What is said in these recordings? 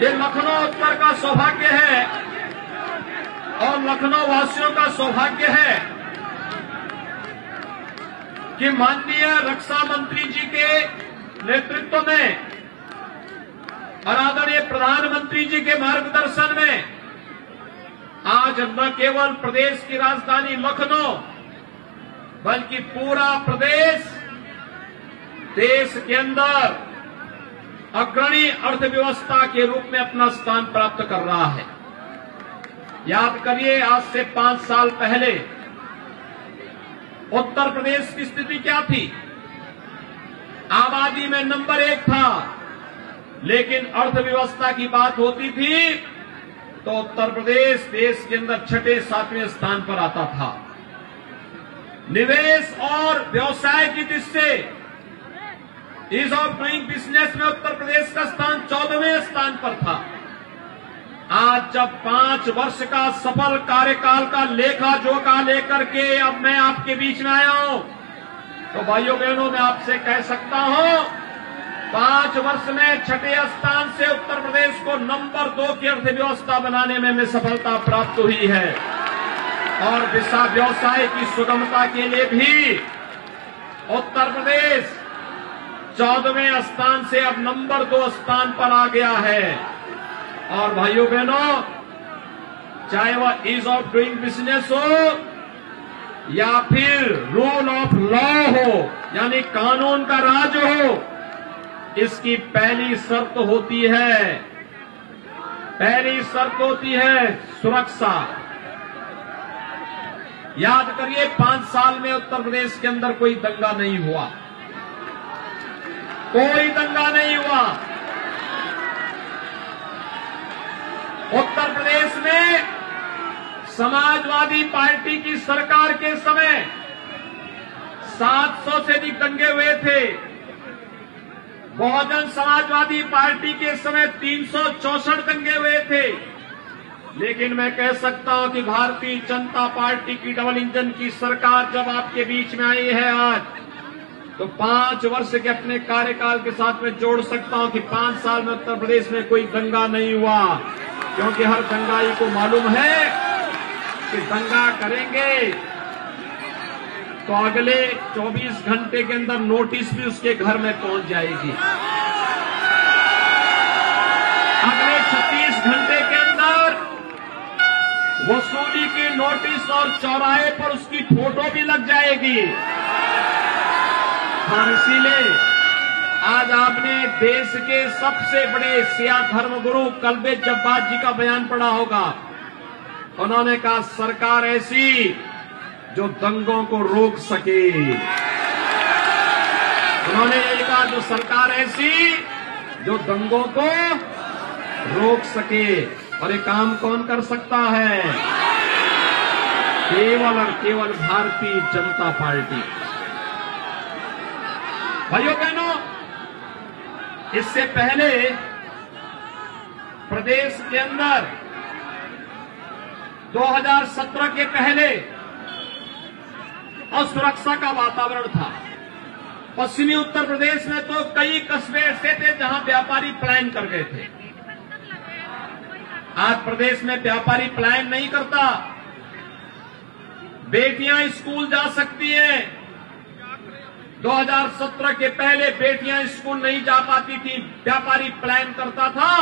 ये लखनऊ उत्तर का सौभाग्य है और लखनऊ वासियों का सौभाग्य है कि माननीय रक्षा मंत्री जी के नेतृत्व में और आदरणीय प्रधानमंत्री जी के मार्गदर्शन में आज न केवल प्रदेश की राजधानी लखनऊ बल्कि पूरा प्रदेश देश के अंदर अग्रणी अर्थव्यवस्था के रूप में अपना स्थान प्राप्त कर रहा है। याद करिए, आज से 5 साल पहले उत्तर प्रदेश की स्थिति क्या थी? आबादी में नंबर 1 था, लेकिन अर्थव्यवस्था की बात होती थी तो उत्तर प्रदेश देश के अंदर 6, 7वें स्थान पर आता था। निवेश और व्यवसाय की दृष्टि से ईज ऑफ डूइंग बिजनेस में उत्तर प्रदेश का स्थान 14वें स्थान पर था। आज जब 5 वर्ष का सफल कार्यकाल का लेखा जोखा लेकर के अब मैं आपके बीच में आया हूं, तो भाइयों बहनों मैं आपसे कह सकता हूं 5 वर्ष में 6ठे स्थान से उत्तर प्रदेश को नंबर 2 की अर्थव्यवस्था बनाने में सफलता प्राप्त हुई है और व्यवसाय की सुगमता के लिए भी उत्तर प्रदेश 14वें स्थान से अब नंबर 2 स्थान पर आ गया है। और भाइयों बहनों, चाहे वह ईज ऑफ डूइंग बिजनेस हो या फिर रूल ऑफ लॉ हो, यानी कानून का राज हो, इसकी पहली शर्त होती है सुरक्षा। याद करिए, 5 साल में उत्तर प्रदेश के अंदर कोई दंगा नहीं हुआ, उत्तर प्रदेश में समाजवादी पार्टी की सरकार के समय 700 से अधिक दंगे हुए थे। बहुजन समाजवादी पार्टी के समय 364 दंगे हुए थे। लेकिन मैं कह सकता हूं कि भारतीय जनता पार्टी की डबल इंजन की सरकार जब आपके बीच में आई है आज, तो 5 वर्ष के अपने कार्यकाल के साथ में जोड़ सकता हूं कि 5 साल में उत्तर प्रदेश में कोई दंगा नहीं हुआ, क्योंकि हर दंगाई को मालूम है कि दंगा करेंगे तो अगले 24 घंटे के अंदर नोटिस भी उसके घर में पहुंच जाएगी। अगले 36 घंटे के अंदर वसूली की नोटिस और चौराहे पर उसकी फोटो भी लग जाएगी। और इसीलिए आज आपने देश के सबसे बड़े सिया धर्मगुरु कल्बे जब्बार जी का बयान पढ़ा होगा। उन्होंने कहा, सरकार ऐसी जो दंगों को रोक सके। उन्होंने यही कहा, जो सरकार ऐसी जो दंगों को रोक सके। और ये काम कौन कर सकता है? केवल और केवल भारतीय जनता पार्टी। भाइयों बहनों, इससे पहले प्रदेश के अंदर 2017 के पहले असुरक्षा का वातावरण था। पश्चिमी उत्तर प्रदेश में तो कई कस्बे ऐसे थे जहां व्यापारी पलायन कर गए थे। आज प्रदेश में व्यापारी पलायन नहीं करता, बेटियां स्कूल जा सकती हैं। 2017 के पहले बेटियां स्कूल नहीं जा पाती थी, व्यापारी पलायन करता था।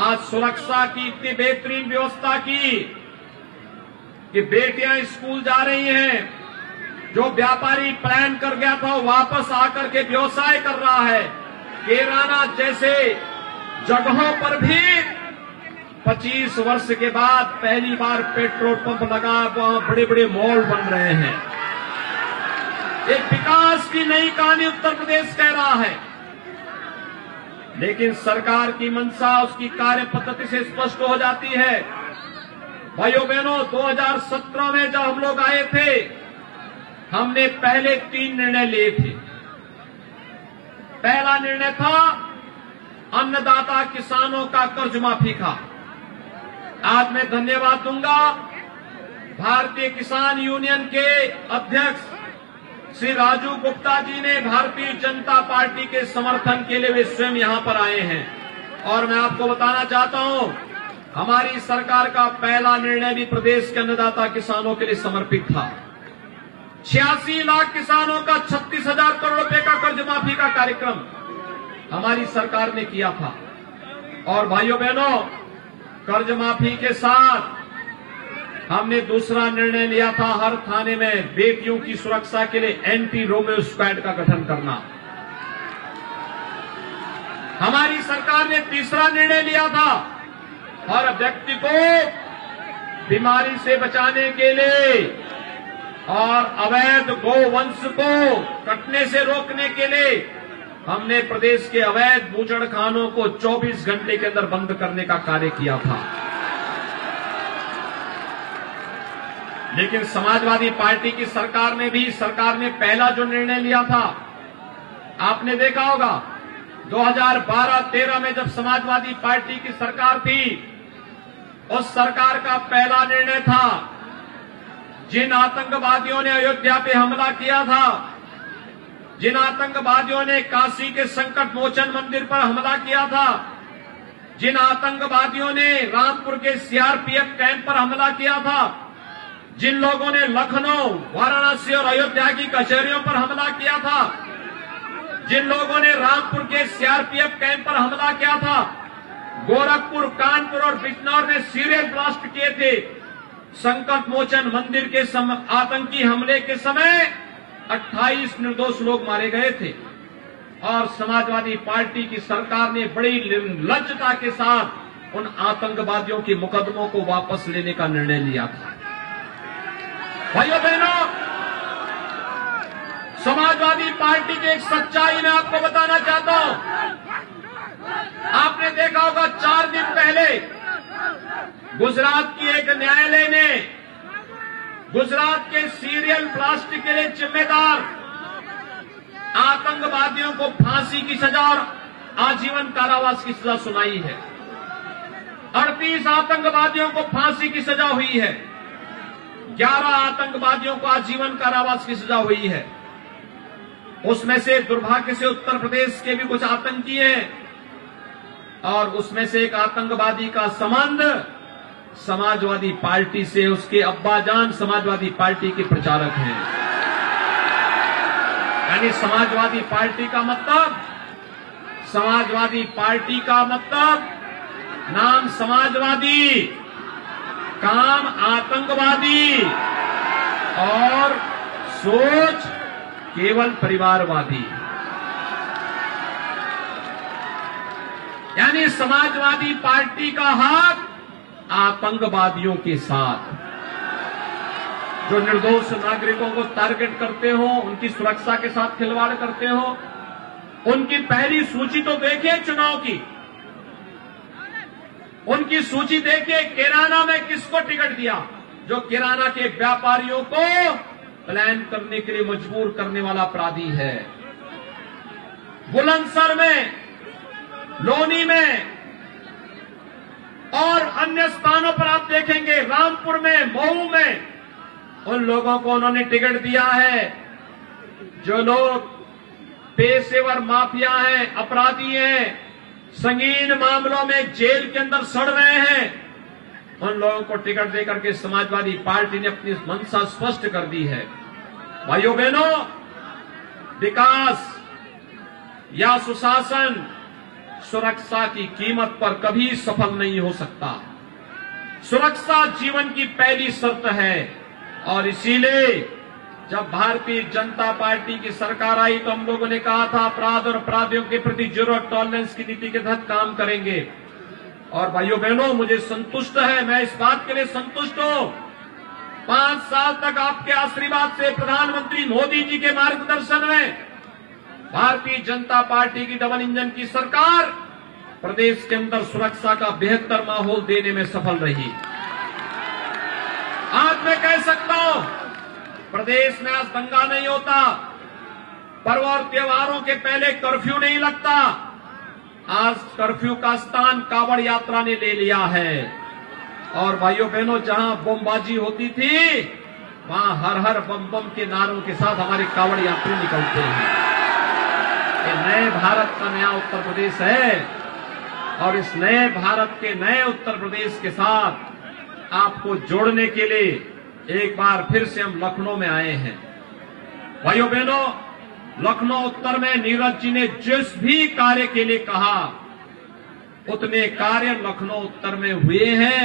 आज सुरक्षा की इतनी बेहतरीन व्यवस्था की कि बेटियां स्कूल जा रही हैं। जो व्यापारी पलायन कर गया था वो वापस आकर के व्यवसाय कर रहा है। केराना जैसे जगहों पर भी 25 वर्ष के बाद पहली बार पेट्रोल पंप लगा, वहां बड़े बड़े मॉल बन रहे हैं। एक विकास की नई कहानी उत्तर प्रदेश कह रहा है। लेकिन सरकार की मंशा, उसकी कार्य पद्धति से स्पष्ट हो जाती है। भाइयों बहनों, 2017 में जब हम लोग आए थे, हमने पहले 3 निर्णय लिए थे। पहला निर्णय था अन्नदाता किसानों का कर्ज माफी का। आज मैं धन्यवाद दूंगा भारतीय किसान यूनियन के अध्यक्ष श्री राजू गुप्ता जी ने। भारतीय जनता पार्टी के समर्थन के लिए वे स्वयं यहां पर आए हैं और मैं आपको बताना चाहता हूं, हमारी सरकार का पहला निर्णय भी प्रदेश के अन्नदाता किसानों के लिए समर्पित था। 86 लाख किसानों का 36,000 करोड़ रुपए का कर्ज माफी का कार्यक्रम हमारी सरकार ने किया था। और भाइयों बहनों, कर्ज माफी के साथ हमने दूसरा निर्णय लिया था, हर थाने में बेटियों की सुरक्षा के लिए एंटी रोमियो स्क्वाड का गठन करना। हमारी सरकार ने तीसरा निर्णय लिया था, हर व्यक्ति को बीमारी से बचाने के लिए और अवैध गोवंश को कटने से रोकने के लिए हमने प्रदेश के अवैध बूचड़खानों को 24 घंटे के अंदर बंद करने का कार्य किया था। लेकिन समाजवादी पार्टी की सरकार ने पहला जो निर्णय लिया था, आपने देखा होगा 2012-13 में जब समाजवादी पार्टी की सरकार थी, उस सरकार का पहला निर्णय था, जिन आतंकवादियों ने अयोध्या पे हमला किया था, जिन आतंकवादियों ने काशी के संकट मोचन मंदिर पर हमला किया था, जिन आतंकवादियों ने रामपुर के सीआरपीएफ कैंप पर हमला किया था, जिन लोगों ने लखनऊ, वाराणसी और अयोध्या की कचहरियों पर हमला किया था, जिन लोगों ने रामपुर के सीआरपीएफ कैंप पर हमला किया था, गोरखपुर, कानपुर और बिजनौर में सीरियल ब्लास्ट किए थे, संकट मोचन मंदिर के आतंकी हमले के समय 28 निर्दोष लोग मारे गए थे। और समाजवादी पार्टी की सरकार ने बड़ी निर्लज्जता के साथ उन आतंकवादियों के मुकदमों को वापस लेने का निर्णय लिया था। भाइयों बहनों, समाजवादी पार्टी की एक सच्चाई मैं आपको बताना चाहता हूं। आपने देखा होगा 4 दिन पहले गुजरात की एक न्यायालय ने गुजरात के सीरियल ब्लास्ट के लिए जिम्मेदार आतंकवादियों को फांसी की सजा और आजीवन कारावास की सजा सुनाई है। 38 आतंकवादियों को फांसी की सजा हुई है, 11 आतंकवादियों को आजीवन कारावास की सजा हुई है। उसमें से दुर्भाग्य से उत्तर प्रदेश के भी कुछ आतंकी हैं और उसमें से एक आतंकवादी का संबंध समाजवादी पार्टी से, उसके अब्बाजान समाजवादी पार्टी के प्रचारक हैं। यानी समाजवादी पार्टी का मतलब नाम समाजवादी, काम आतंकवादी और सोच केवल परिवारवादी। यानी समाजवादी पार्टी का हाथ आतंकवादियों के साथ, जो निर्दोष नागरिकों को टारगेट करते हो, उनकी सुरक्षा के साथ खिलवाड़ करते हो। उनकी पहली सूची तो देखिए चुनाव की, उनकी सूची देखिए, किराना में किसको टिकट दिया, जो किराना के व्यापारियों को प्लान करने के लिए मजबूर करने वाला अपराधी है। बुलंदशहर में, लोनी में और अन्य स्थानों पर आप देखेंगे, रामपुर में, मऊ में, उन लोगों को उन्होंने टिकट दिया है जो लोग पेशेवर माफिया हैं, अपराधी हैं, संगीन मामलों में जेल के अंदर सड़ रहे हैं। उन लोगों को टिकट देकर के समाजवादी पार्टी ने अपनी मंशा स्पष्ट कर दी है। भाइयों बहनों, विकास या सुशासन सुरक्षा की कीमत पर कभी सफल नहीं हो सकता। सुरक्षा जीवन की पहली शर्त है और इसीलिए जब भारतीय जनता पार्टी की सरकार आई तो हम लोगों ने कहा था अपराध और अपराधियों के प्रति जीरो टॉलरेंस की नीति के तहत काम करेंगे। और भाइयों बहनों, मुझे संतुष्ट है, मैं इस बात के लिए संतुष्ट हूं, 5 साल तक आपके आशीर्वाद से, प्रधानमंत्री मोदी जी के मार्गदर्शन में भारतीय जनता पार्टी की डबल इंजन की सरकार प्रदेश के अंदर सुरक्षा का बेहतर माहौल देने में सफल रही। आज मैं कह सकता हूं, प्रदेश में आज दंगा नहीं होता, पर्व और त्योहारों के पहले कर्फ्यू नहीं लगता। आज कर्फ्यू का स्थान कांवड़ यात्रा ने ले लिया है। और भाइयों बहनों, जहां बमबाजी होती थी वहां हर हर बम बम के नारों के साथ हमारे कांवड़ यात्री निकलते हैं। ये नए भारत का नया उत्तर प्रदेश है। और इस नए भारत के नए उत्तर प्रदेश के साथ आपको जोड़ने के लिए एक बार फिर से हम लखनऊ में आए हैं। भाइयों बहनों, लखनऊ उत्तर में नीरज जी ने जिस भी कार्य के लिए कहा उतने कार्य लखनऊ उत्तर में हुए हैं,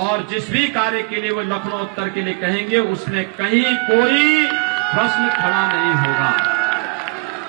और जिस भी कार्य के लिए वो लखनऊ उत्तर के लिए कहेंगे उसमें कहीं कोई प्रश्न खड़ा नहीं होगा।